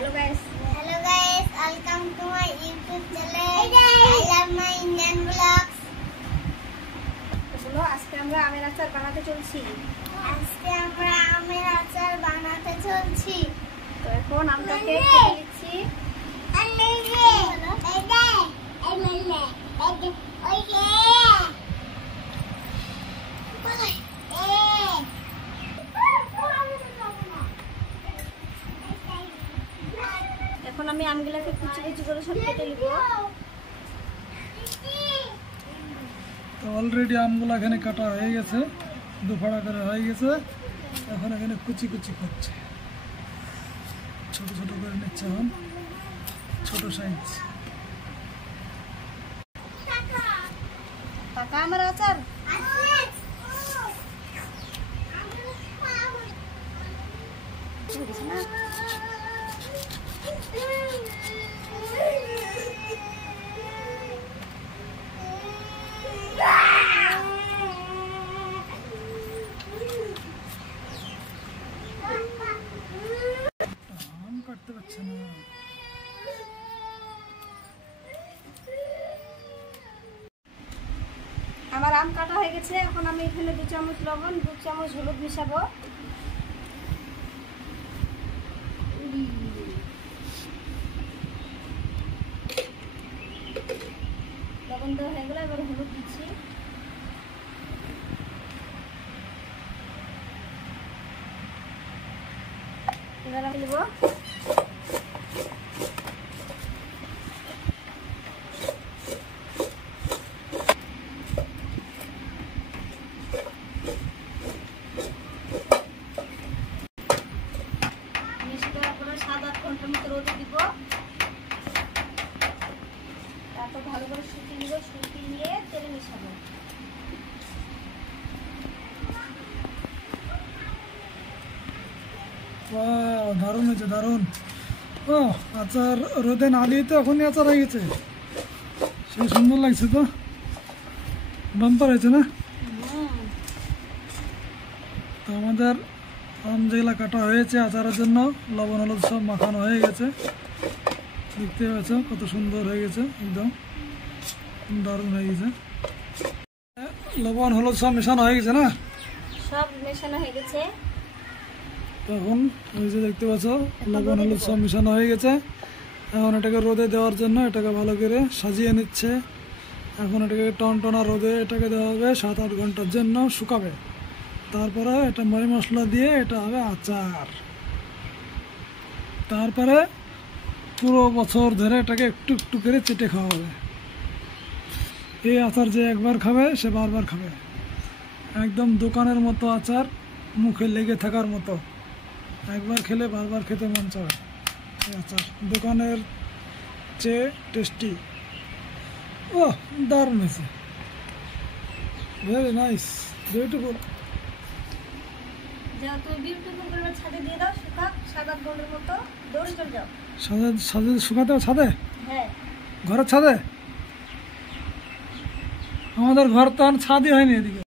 Hello guys, welcome to my YouTube channel. I love my Indian vlogs. বলো আজকে আমরা আমের আচার বানাতে চলছি। তো এখন আমটাকে কেটে নিচ্ছি। এখন আমি আমগুলোকে কুচি কুচি করে সব কেটে নিব। তো অলরেডি আমগুলো এখানে কাটা হয়ে গেছে, দুফাড়া করে হয়ে গেছে। এখন এখানে কুচি কুচি করছে, ছোট ছোট করে নিচ্ছে। এখন ছোট সাইজ পাকা আমের আচার আম কাটতে পারছে না। আমার আম কাটা হয়ে গেছে। এখন আমি এখানে 2 চামচ লবণ, 2 চামচ হলুদ মিশাবো। লবণ দেওয়া হয়ে গেলে এবার হলুদ দিচ্ছি। এবার আমি দেবো রোদে দিব। তারপর ভালো করে শুকিয়ে নিব, শুকিয়ে নিয়ে তেলে মিশাবো। দারুণ হয়েছে, দারুণ। ও আচার রোদে না দিয়ে তো এখনই আচার হয়ে গেছে। সে সুন্দর লাগছে, তো বাম্পার হয়েছে না? তো আমাদের আম যেগুলা কাটা হয়েছে আচারের জন্য, লবণ হলুদ সব মাখানো হয়ে গেছে। দেখতে পাচ্ছ কত সুন্দর হয়ে গেছে, একদম দারুণ হয়ে গেছে। লবণ হলুদ সব মেশানো হয়ে গেছে না? সব মেশানো হয়ে গেছে। তখন ওই যে দেখতে পাচ্ছ লবণ হলুদ সব মেশানো হয়ে গেছে। এখন এটাকে রোদে দেওয়ার জন্য এটাকে ভালো করে সাজিয়ে নিচ্ছে। এখন এটাকে টনটনা রোদে এটাকে দেওয়া হবে 7-8 ঘন্টার জন্য, শুকাবে। তারপরে এটা ময় মশলা দিয়ে এটা হবে আচার। তারপরে পুরো বছর ধরে এটাকে একটু একটু করে চেটে খাওয়া হবে। এই আচার যে একবার খাবে সে বারবার খাবে। একদম দোকানের মতো আচার, মুখে লেগে থাকার মতো। একবার খেলে বারবার খেতে মন চায়। এই আচার দোকানের চেয়ে টেস্টি। ও দারুণ হয়েছে, ভেরি নাইস, বিউটিফুল। যাও তুমি বিউটিফুল করে ছাদে দিয়ে দাও, শুকাক 7-8 ঘন্টার মতো। দৌড়ে চলে যাও। ছাদে শুকাতে হবে? ছাদে? হ্যাঁ, ঘরের ছাদে? আমাদের ঘর তো আর ছাদই হয়নি এদিকে।